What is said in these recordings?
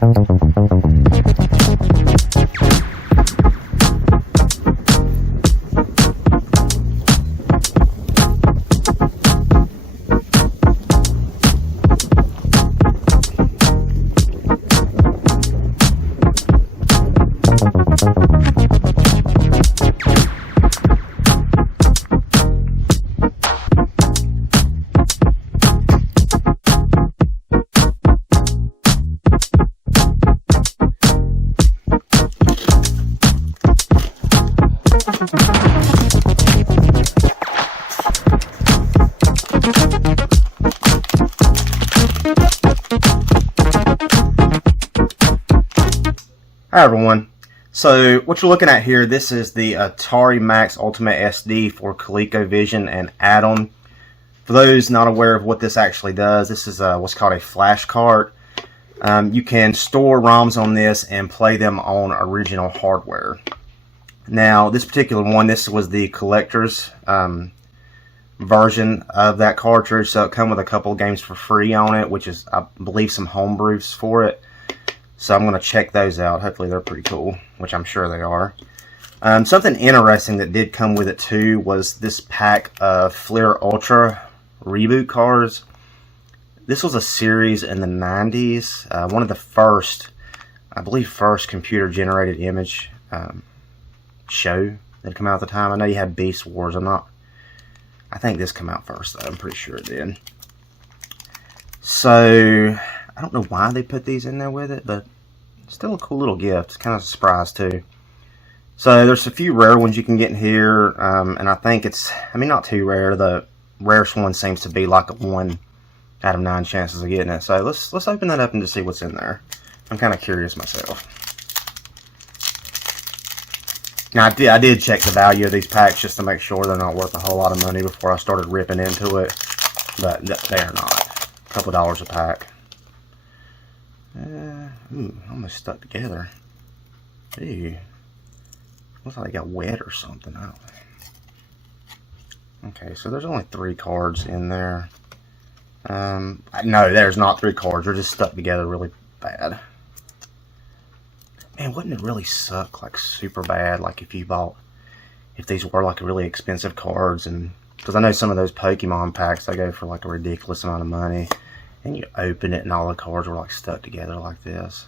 Hi everyone. So what you're looking at here, this is the ATARIMAX Ultimate SD for ColecoVision and add-on. For those not aware of what this actually does, this is what's called a flash card. You can store ROMs on this and play them on original hardware. Now this particular one, this was the collector's version of that cartridge, so it comes with a couple of games for free on it, which is, I believe, some homebrews for it. So I'm going to check those out. Hopefully they're pretty cool, which I'm sure they are. Something interesting that did come with it too was this pack of FLIR Ultra reboot cards. This was a series in the 90s. One of the first, I believe, first computer generated image show that came out at the time. I know you had Beast Wars. I think this came out first though. I'm pretty sure it did. So I don't know why they put these in there with it, but still a cool little gift. It's kind of a surprise too. So there's a few rare ones you can get in here, and I think it's, I mean, not too rare. The rarest one seems to be like a 1 out of 9 chances of getting it. So let's open that up and just see what's in there. I'm kind of curious myself. Now I did check the value of these packs just to make sure they're not worth a whole lot of money before I started ripping into it, but they are not. A couple dollars a pack. Almost stuck together. Ew. Looks like they got wet or something. I don't know. Okay, so there's only 3 cards in there. No, there's not 3 cards. They're just stuck together really bad. Man, wouldn't it really suck like super bad? Like if these were like really expensive cards, and because I know some of those Pokemon packs, they go for like a ridiculous amount of money. And you open it and all the cards were like stuck together like this.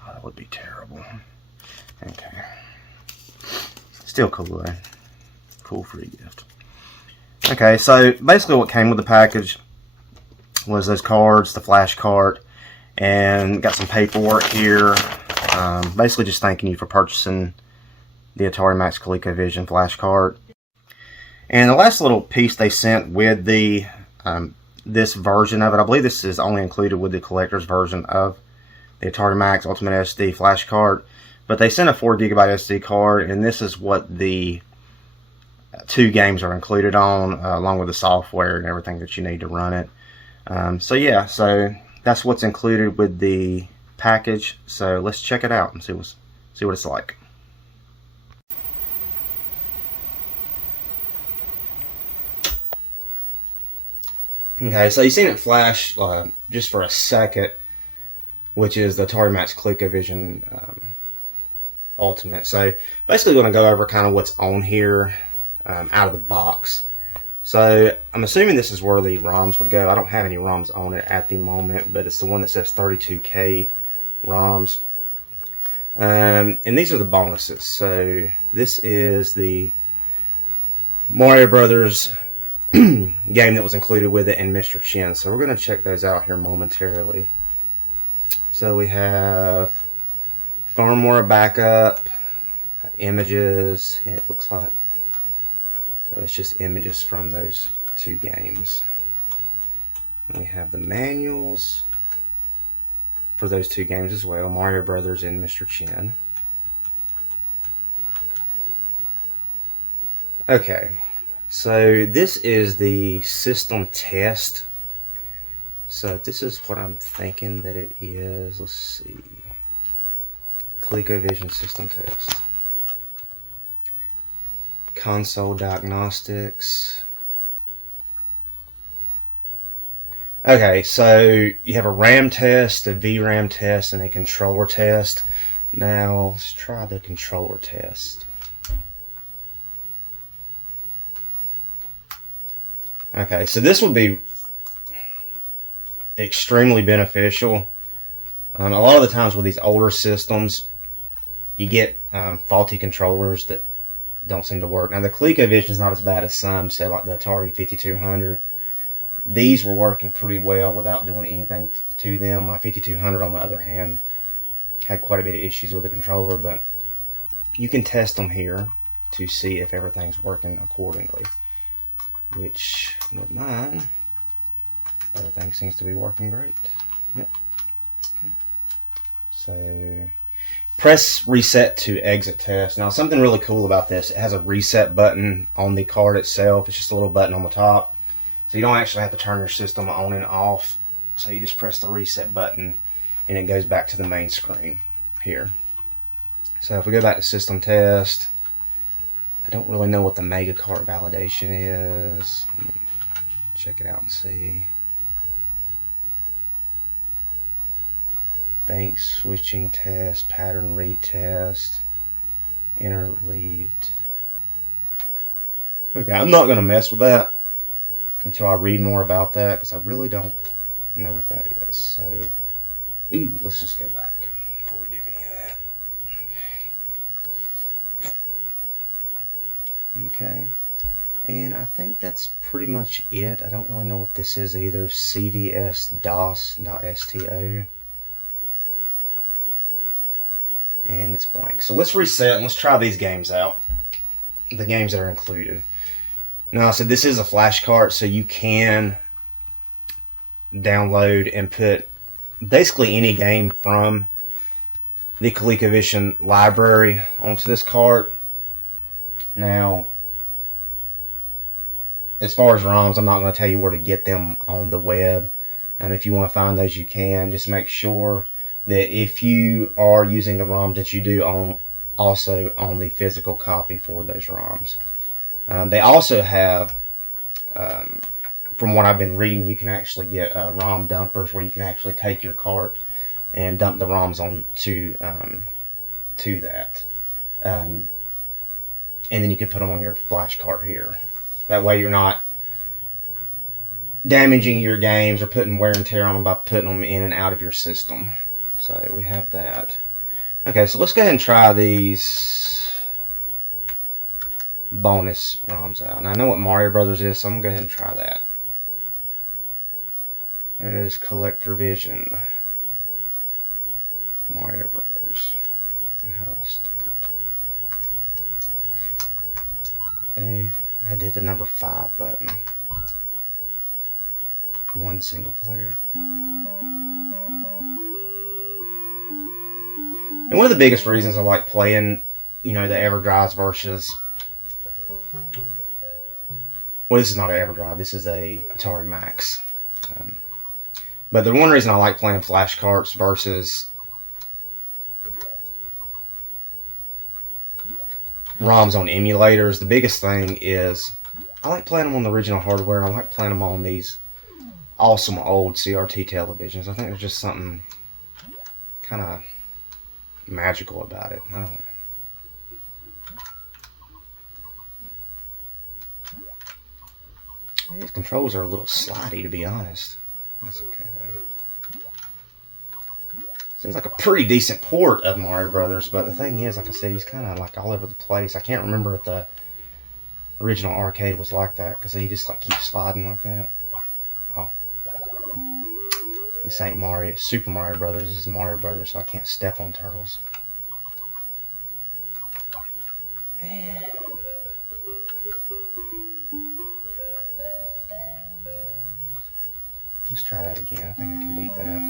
Oh, that would be terrible. Okay. Still cool though. Cool free gift. Okay, so basically what came with the package was those cards, the flash card, and got some paperwork here. Basically just thanking you for purchasing the ATARIMAX ColecoVision flash card. And the last little piece they sent with the this version of it, I believe this is only included with the collector's version of the ATARIMAX Ultimate SD flash card, but they sent a 4GB SD card, and this is what the 2 games are included on, along with the software and everything that you need to run it. So yeah, so that's what's included with the package. So let's check it out and see what it's like. Okay, so you've seen it flash just for a second, which is the ATARIMAX ColecoVision Ultimate. So basically going to go over kind of what's on here out of the box. So I'm assuming this is where the ROMs would go. I don't have any ROMs on it at the moment, but it's the one that says 32K ROMs. And these are the bonuses. So this is the Mario Brothers game that was included with it, and Mr. Chin. So we're going to check those out here momentarily. So we have firmware backup, images, it looks like. So it's just images from those 2 games. And we have the manuals for those 2 games as well, Mario Brothers and Mr. Chin. Okay. So this is the system test. So this is what I'm thinking that it is. Let's see. ColecoVision system test. Console diagnostics. Okay, so you have a RAM test, a VRAM test, and a controller test. Now, let's try the controller test. Okay, so this would be extremely beneficial. A lot of the times with these older systems, you get faulty controllers that don't seem to work. Now, the ColecoVision is not as bad as some, say like the Atari 5200. These were working pretty well without doing anything to them. My 5200, on the other hand, had quite a bit of issues with the controller, but you can test them here to see if everything's working accordingly. Which, with mine, everything seems to be working great. Yep. Okay. So, press reset to exit test. Now, something really cool about this, it has a reset button on the card itself. It's just a little button on the top. So you don't actually have to turn your system on and off. So you just press the reset button and it goes back to the main screen here. So if we go back to system test, I don't really know what the mega cart validation is. Let me check it out and see. Bank switching test, pattern read test, interleaved. Okay, I'm not going to mess with that until I read more about that, because I really don't know what that is. So, ooh, let's just go back before we do any of that. Okay, and I think that's pretty much it. I don't really know what this is either. CVS-DOS.STO. And it's blank. So let's reset and let's try these games out. The games that are included. Now, I said this is a flash cart, so you can download and put basically any game from the ColecoVision library onto this cart. Now, as far as ROMs, I'm not going to tell you where to get them on the web. If you want to find those, you can. Just make sure that if you are using the ROMs, that you do also own the physical copy for those ROMs. They also have, from what I've been reading, you can actually get ROM dumpers where you can actually take your cart and dump the ROMs on to that. And then you can put them on your flash cart here. That way you're not damaging your games or putting wear and tear on them by putting them in and out of your system. So we have that. Okay, so let's go ahead and try these bonus ROMs out. And I know what Mario Brothers is, so I'm going to go ahead and try that. There it is, ColecoVision. Mario Brothers. How do I start? I had to hit the number 5 button. One single player. And one of the biggest reasons I like playing, the EverDrives versus... Well, this is not an EverDrive. This is a ATARIMAX. But the one reason I like playing flash carts versus ROMs on emulators, the biggest thing is I like playing them on the original hardware, and I like playing them on these awesome old CRT televisions. I think there's just something kind of magical about it. I don't know. These controls are a little slidey, to be honest. That's okay though. Seems like a pretty decent port of Mario Brothers, but the thing is, like I said, he's kind of like all over the place. I can't remember if the original arcade was like that, because he just like keeps sliding like that. Oh, this ain't Mario. It's Super Mario Brothers. This is Mario Brothers, so I can't step on turtles. Let's try that again. I think I can beat that.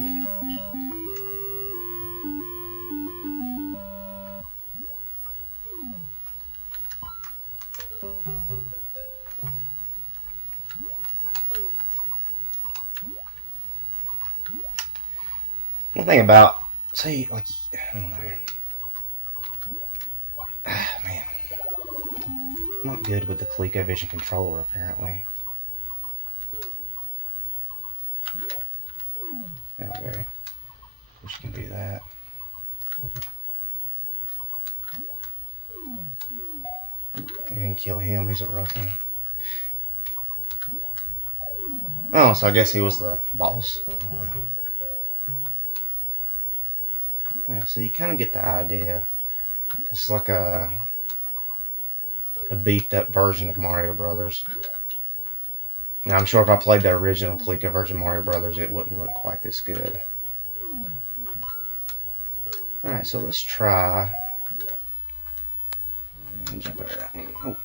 One thing about, say, like, I don't know. Man. I'm not good with the ColecoVision controller, apparently. There we go. Which can do that. You can kill him, he's a rough one. Oh, so I guess he was the boss. Oh, yeah, so you kind of get the idea. It's like a beefed up version of Mario Brothers. Now I'm sure if I played the original ColecoVision Mario Brothers, it wouldn't look quite this good. Alright, so let's try. Jump over that one. Oh.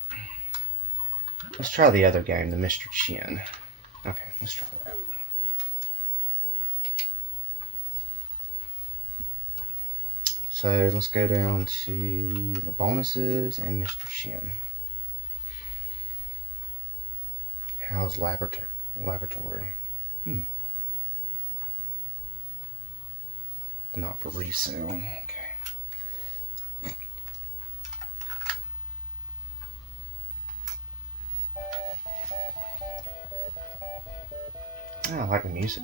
Let's try the other game, the Mr. Chin. Okay, let's try that. So let's go down to the bonuses and Mr. Chin. How's laboratory? Not for resale. Okay. Oh, I like the music.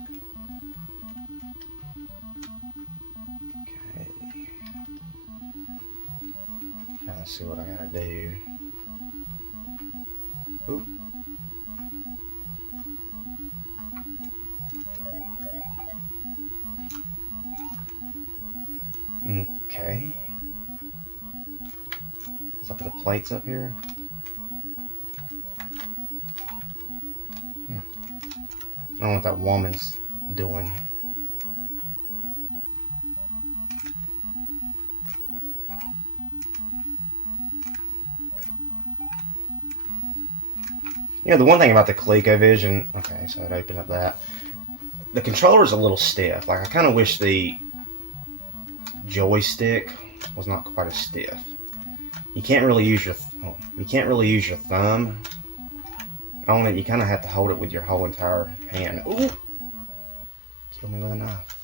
Okay. Trying to see what I gotta do. Ooh. Okay. Is that for the plates up here? I don't know what that woman's doing. Yeah, the one thing about the ColecoVision, okay, so I'd open up that. The controller's a little stiff. Like, I kind of wish the joystick was not quite as stiff. You can't really use your thumb on it. You kind of have to hold it with your whole entire hand. Ooh! Kill me with a knife.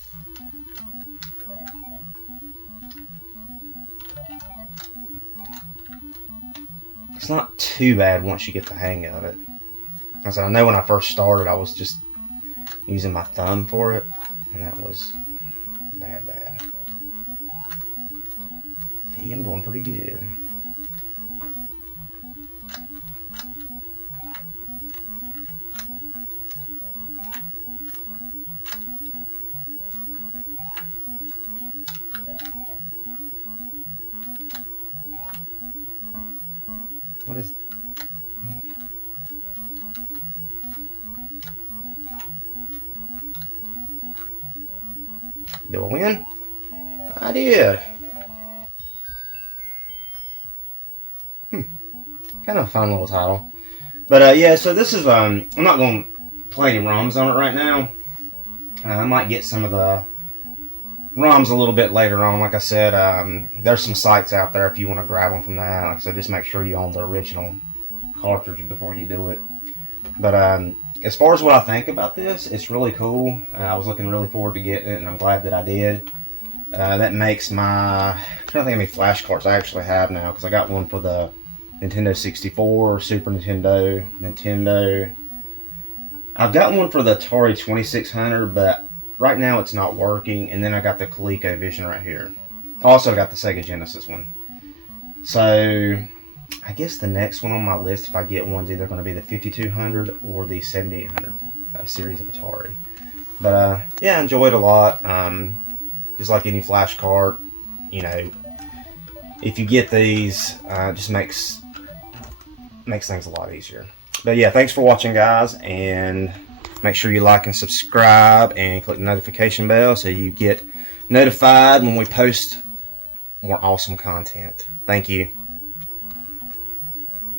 It's not too bad once you get the hang of it. I said, I know when I first started, I was just using my thumb for it, and that was bad. Hey, I'm doing pretty good. What is... Do I win? I did. Kind of a fun little title. But yeah, so this is, I'm not going to play any ROMs on it right now. I might get some of the ROMs a little bit later on. Like I said, there's some sites out there if you want to grab them from that. Like I said, just make sure you own the original cartridge before you do it. But as far as what I think about this, it's really cool. I was looking really forward to getting it, and I'm glad that I did. That makes my... I'm trying to think how many flash cards I actually have now, because I got one for the Nintendo 64, Super Nintendo. I've got one for the Atari 2600, but right now it's not working. And then I got the ColecoVision right here. Also got the Sega Genesis one. So I guess the next one on my list, if I get one, is either going to be the 5200 or the 7800 series of Atari. But yeah, I enjoyed it a lot. Just like any flash card, you know, if you get these, just makes things a lot easier. But yeah, thanks for watching, guys, and make sure you like and subscribe and click the notification bell so you get notified when we post more awesome content. Thank you.